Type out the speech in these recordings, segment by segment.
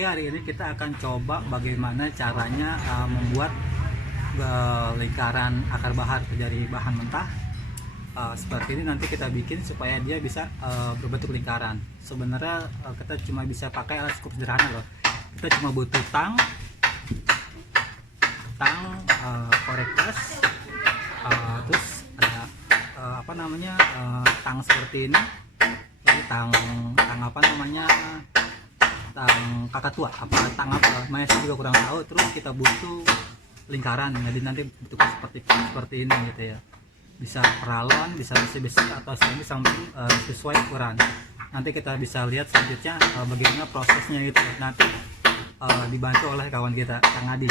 Oke, hari ini kita akan coba bagaimana caranya membuat lingkaran akar bahar dari bahan mentah. Seperti ini nanti kita bikin supaya dia bisa berbentuk lingkaran. Sebenarnya kita cuma bisa pakai alat cukup sederhana loh. Kita cuma butuh tang, korek gas, terus ada tang seperti ini, lalu tang apa namanya, tang kakatua apa tang apa, saya juga kurang tahu. Terus kita butuh lingkaran, jadi nanti bentuknya seperti ini gitu ya. Bisa peralon, bisa besi atau sampai sesuai ukuran. Nanti kita bisa lihat selanjutnya bagaimana prosesnya itu. Nanti dibantu oleh kawan kita, Kang Adi.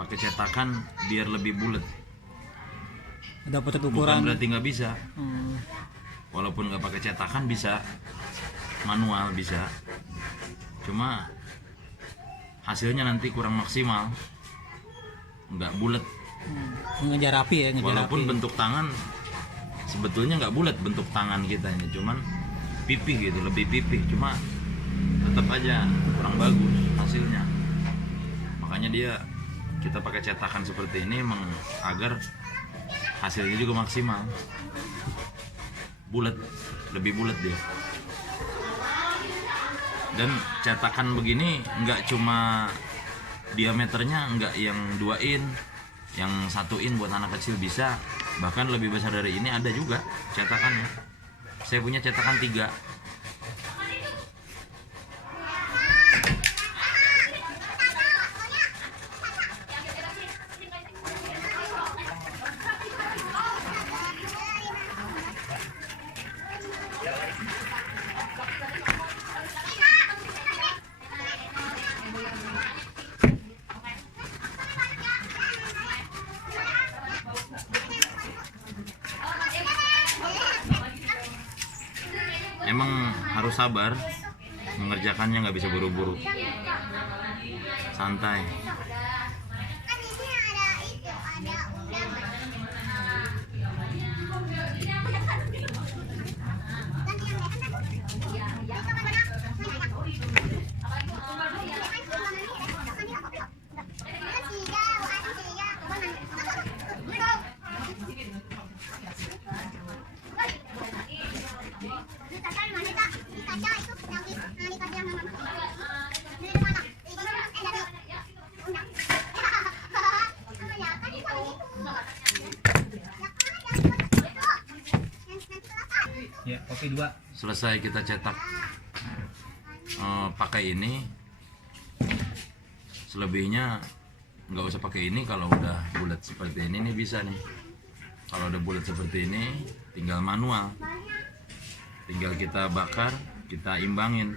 Pakai cetakan biar lebih bulat. Dapat ukuran. Bukan berarti nggak bisa. Walaupun nggak pakai cetakan bisa, manual bisa. Cuma hasilnya nanti kurang maksimal, nggak bulat. Ngejar api ya, walaupun bentuk tangan sebetulnya nggak bulat bentuk tangan kita ini, cuman pipih gitu, lebih pipih. Cuma tetap aja kurang bagus hasilnya. Makanya kita pakai cetakan seperti ini agar hasilnya juga maksimal, bulat, lebih bulat dia. Dan cetakan begini nggak cuma diameternya, nggak yang 2 in, yang 1 in buat anak kecil bisa, bahkan lebih besar dari ini ada juga cetakannya. Saya punya cetakan 3. Emang harus sabar mengerjakannya, nggak bisa buru-buru, santai. Ya, kopi 2. Selesai kita cetak pakai ini, selebihnya nggak usah pakai ini. Kalau udah bulat seperti ini nih bisa nih. Kalau udah bulat seperti ini tinggal manual, tinggal kita bakar, kita imbangin,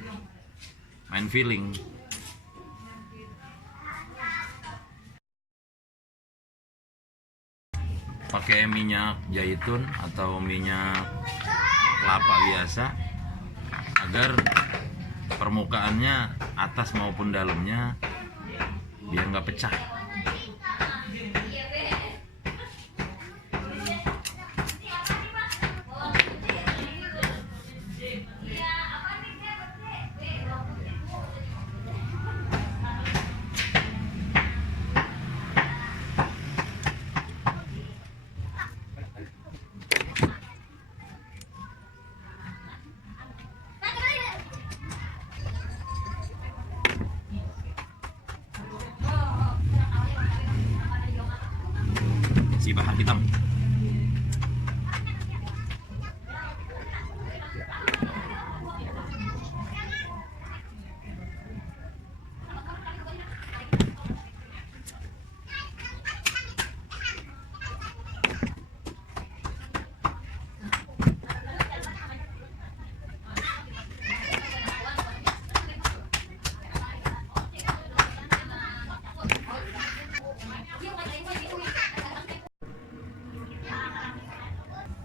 main feeling. Pakai minyak zaitun atau minyak kelapa biasa agar permukaannya atas maupun dalamnya biar nggak pecah. bahar hitam.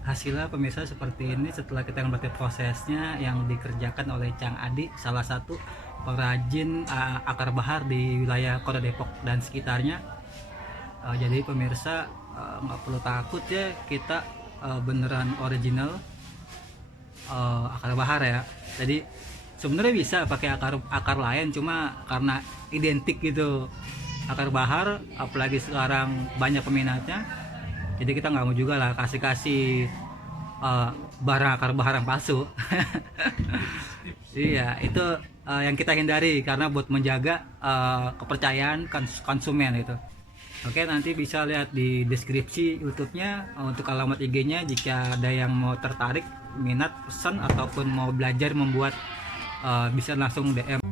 Hasilnya pemirsa seperti ini setelah kita ngerti prosesnya yang dikerjakan oleh Cang Adi, salah satu pengrajin akar bahar di wilayah Kota Depok dan sekitarnya. Jadi pemirsa nggak perlu takut ya, kita beneran original akar bahar ya. Jadi sebenarnya bisa pakai akar lain, cuma karena identik gitu akar bahar, apalagi sekarang banyak peminatnya, jadi kita nggak mau juga lah kasih barang akar bahar yang palsu. Iya, itu yang kita hindari karena buat menjaga kepercayaan konsumen itu. Oke, nanti bisa lihat di deskripsi YouTube-nya untuk alamat IG-nya jika ada yang mau tertarik, minat, pesan ataupun mau belajar membuat, bisa langsung DM.